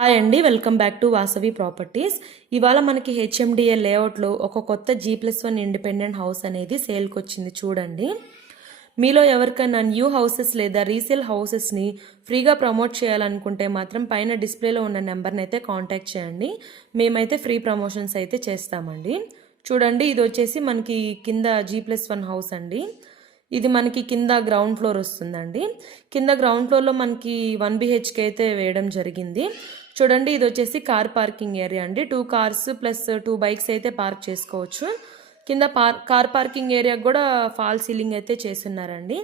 Hi అండి, welcome back to Vasavi properties. ఇవాళ మనకి హెచ్ఎండిఏ లేఅవుట్లో ఒక కొత్త G+1 ఇండిపెండెంట్ హౌస్ అనేది సేల్కి వచ్చింది. చూడండి, మీలో ఎవరికైనా న్యూ హౌసెస్ లేదా రీసేల్ హౌసెస్ని ఫ్రీగా ప్రమోట్ చేయాలనుకుంటే మాత్రం పైన డిస్ప్లేలో ఉన్న నెంబర్ని అయితే కాంటాక్ట్ చేయండి. మేమైతే ఫ్రీ ప్రమోషన్స్ అయితే చేస్తామండి. చూడండి, ఇది వచ్చేసి మనకి కింద G+1 హౌస్ అండి. ఇది మనకి కింద గ్రౌండ్ ఫ్లోర్ వస్తుందండి. కింద గ్రౌండ్ ఫ్లోర్లో మనకి 1 BHK అయితే వేయడం జరిగింది. చూడండి, ఇది వచ్చేసి కార్ పార్కింగ్ ఏరియా అండి. 2 కార్స్ ప్లస్ 2 బైక్స్ అయితే పార్క్ చేసుకోవచ్చు. కింద కార్ పార్కింగ్ ఏరియా కూడా ఫాల్ సీలింగ్ అయితే చేస్తున్నారండి.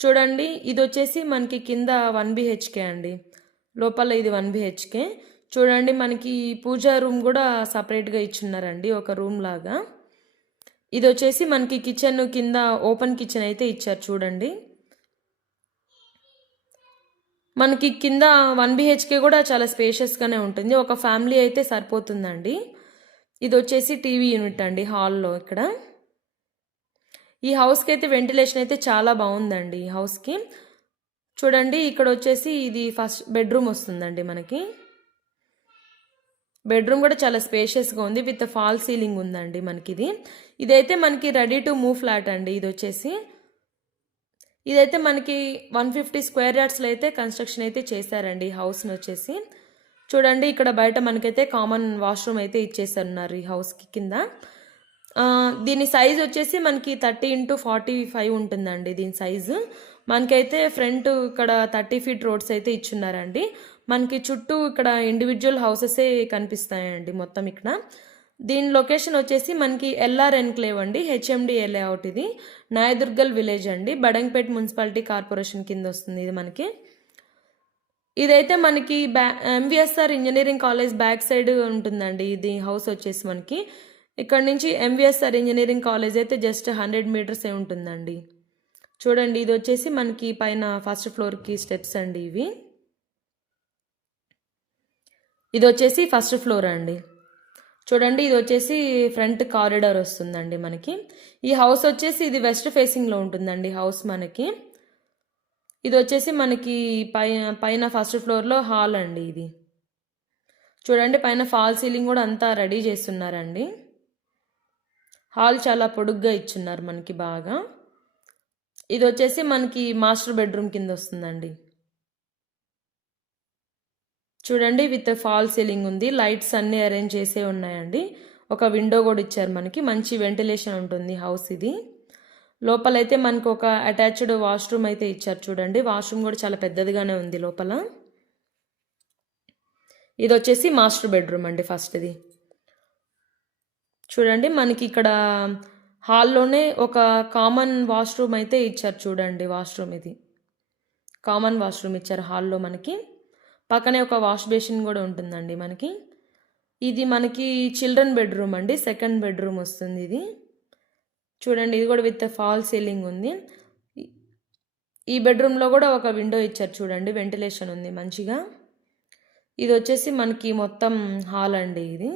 చూడండి, ఇది వచ్చేసి మనకి కింద 1 BHK అండి. లోపల ఇది 1 BHK. చూడండి, మనకి పూజా రూమ్ కూడా సపరేట్గా ఇచ్చున్నారండి, ఒక రూమ్ లాగా. ఇది వచ్చేసి మనకి కిచెన్ కింద ఓపెన్ కిచెన్ అయితే ఇచ్చారు. చూడండి, మనకి కింద 1 BHK కూడా చాలా స్పేషియస్గానే ఉంటుంది. ఒక ఫ్యామిలీ అయితే సరిపోతుందండి. ఇది వచ్చేసి టీవీ యూనిట్ అండి హాల్లో. ఇక్కడ ఈ హౌస్కి అయితే వెంటిలేషన్ అయితే చాలా బాగుందండి ఈ హౌస్కి. చూడండి, ఇక్కడ వచ్చేసి ఇది ఫస్ట్ బెడ్రూమ్ వస్తుందండి. మనకి బెడ్రూమ్ కూడా చాలా స్పేషియస్గా ఉంది, విత్ ఫాల్ సీలింగ్ ఉందండి మనకి. ఇదైతే మనకి రెడీ టు మూవ్ ఫ్లాట్ అండి. ఇదైతే మనకి 150 స్క్వేర్ యార్డ్స్లో అయితే కన్స్ట్రక్షన్ అయితే చేశారండి ఈ హౌస్ని వచ్చేసి. చూడండి, ఇక్కడ బయట మనకైతే కామన్ వాష్రూమ్ అయితే ఇచ్చేస్తున్నారు ఈ హౌస్కి కింద. దీని సైజ్ వచ్చేసి మనకి 30x45 ఉంటుందండి దీని సైజు. మనకైతే ఫ్రంట్ ఇక్కడ 30 ఫీట్ రోడ్స్ అయితే ఇచ్చున్నారండి. మనకి చుట్టూ ఇక్కడ ఇండివిజువల్ హౌసెసే కనిపిస్తాయండి మొత్తం ఇక్కడ. దీని లొకేషన్ వచ్చేసి మనకి ఎల్ఆర్ ఎన్క్లేవ్ అండి, హెచ్ఎండిఏ లేఅవుట్. ఇది నాయదుర్గల్ విలేజ్ అండి, బడంగపేట్ మున్సిపాలిటీ కార్పొరేషన్ కింద వస్తుంది ఇది మనకి. ఇదైతే మనకి MVSR engineering college back side ఉంటుందండి ఇది హౌస్ వచ్చేసి మనకి. ఇక్కడ నుంచి ఎంవిఎస్ఆర్ ఇంజనీరింగ్ కాలేజ్ అయితే జస్ట్ 100 మీటర్స్ ఉంటుందండి. చూడండి, ఇది వచ్చేసి మనకి పైన ఫస్ట్ ఫ్లోర్కి స్టెప్స్ అండి ఇవి. ఇది వచ్చేసి ఫస్ట్ ఫ్లోర్ అండి. చూడండి, ఇది వచ్చేసి ఫ్రంట్ కారిడార్ వస్తుందండి మనకి. ఈ హౌస్ వచ్చేసి ఇది వెస్ట్ ఫేసింగ్లో ఉంటుందండి హౌస్ మనకి. ఇది వచ్చేసి మనకి పైన ఫస్ట్ ఫ్లోర్లో హాల్ అండి ఇది. చూడండి, పైన ఫాల్ సీలింగ్ కూడా అంతా రెడీ చేస్తున్నారండి. హాల్ చాలా పొడుగ్గా ఇచ్చున్నారు మనకి బాగా. ఇది వచ్చేసి మనకి మాస్టర్ బెడ్రూమ్ కింద వస్తుందండి. చూడండి, విత్ ఫాల్ సీలింగ్ ఉంది, లైట్స్ అన్నీ అరేంజ్ చేసే ఉన్నాయండి. ఒక విండో కూడా ఇచ్చారు మనకి, మంచి వెంటిలేషన్ ఉంటుంది హౌస్ ఇది. లోపలైతే మనకు ఒక అటాచ్డ్ వాష్రూమ్ అయితే ఇచ్చారు. చూడండి, వాష్రూమ్ కూడా చాలా పెద్దదిగానే ఉంది లోపల. ఇది వచ్చేసి మాస్టర్ బెడ్రూమ్ అండి ఫస్ట్ది. చూడండి, మనకి ఇక్కడ హాల్లోనే ఒక కామన్ వాష్రూమ్ అయితే ఇచ్చారు. చూడండి, వాష్రూమ్ ఇది కామన్ వాష్రూమ్ ఇచ్చారు హాల్లో మనకి. పక్కనే ఒక వాష్ బేసిన్ కూడా ఉంటుందండి మనకి. ఇది మనకి చిల్డ్రన్ బెడ్రూమ్ అండి, సెకండ్ బెడ్రూమ్ వస్తుంది ఇది. చూడండి, ఇది కూడా విత్ ఫాల్ సీలింగ్ ఉంది. ఈ బెడ్రూమ్లో కూడా ఒక విండో ఇచ్చారు. చూడండి, వెంటిలేషన్ ఉంది మంచిగా. ఇది వచ్చేసి మనకి మొత్తం హాల్ అండి ఇది.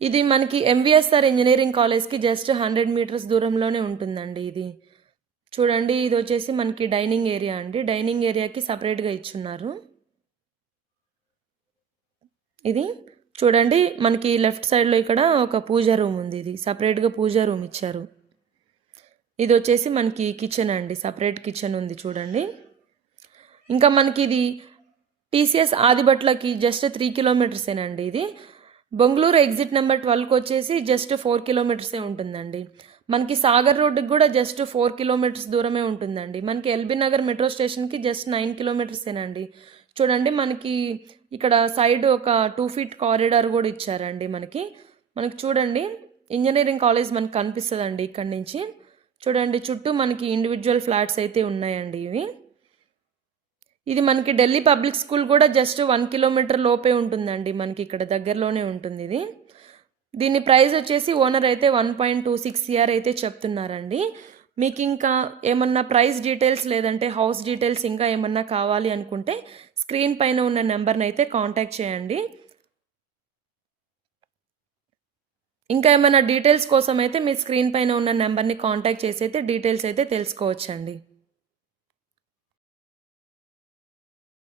ఇది మనకి ఎంవిఎస్ఆర్ ఇంజనీరింగ్ కాలేజ్కి జస్ట్ 100 మీటర్స్ దూరంలోనే ఉంటుందండి ఇది. చూడండి, ఇది వచ్చేసి మనకి డైనింగ్ ఏరియా అండి. డైనింగ్ ఏరియాకి సపరేట్గా ఇచ్చున్నారు ఇది. చూడండి, మనకి లెఫ్ట్ సైడ్లో ఇక్కడ ఒక పూజా రూమ్ ఉంది, ఇది సపరేట్గా పూజా రూమ్ ఇచ్చారు. ఇది వచ్చేసి మనకి కిచెన్ అండి, సపరేట్ కిచెన్ ఉంది చూడండి. ఇంకా మనకి ఇది టీసీఎస్ ఆదిబట్లకి జస్ట్ 3 కిలోమీటర్సేనండి ఇది. బెంగళూరు ఎగ్జిట్ నెంబర్ 12కి వచ్చేసి జస్ట్ 4 కిలోమీటర్సే ఉంటుందండి. మనకి సాగర్ రోడ్డుకి కూడా జస్ట్ 4 కిలోమీటర్స్ దూరమే ఉంటుందండి. మనకి ఎల్బీ నగర్ మెట్రో స్టేషన్కి జస్ట్ 9 కిలోమీటర్సేనండి. చూడండి, మనకి ఇక్కడ సైడ్ ఒక 2 ఫీట్ కారిడార్ కూడా ఇచ్చారండి మనకి. చూడండి, ఇంజనీరింగ్ కాలేజ్ మనకు కనిపిస్తుందండి ఇక్కడ నుంచి. చూడండి, చుట్టూ మనకి ఇండివిజువల్ ఫ్లాట్స్ అయితే ఉన్నాయండి ఇవి. ఇది మనకి ఢిల్లీ పబ్లిక్ స్కూల్ కూడా జస్ట్ 1 కిలోమీటర్ లోపే ఉంటుందండి మనకి, ఇక్కడ దగ్గరలోనే ఉంటుంది ఇది. దీని ప్రైస్ వచ్చేసి ఓనర్ అయితే 1.26 CR అయితే చెప్తున్నారండి. మీకు ఇంకా ఏమన్నా ప్రైస్ డీటెయిల్స్ లేదంటే హౌస్ డీటెయిల్స్ ఇంకా ఏమన్నా కావాలి అనుకుంటే స్క్రీన్ పైన ఉన్న నెంబర్ని అయితే కాంటాక్ట్ చేయండి. ఇంకా ఏమైనా డీటెయిల్స్ కోసం అయితే మీ స్క్రీన్ పైన ఉన్న నెంబర్ని కాంటాక్ట్ చేసి అయితే డీటెయిల్స్ అయితే తెలుసుకోవచ్చండి.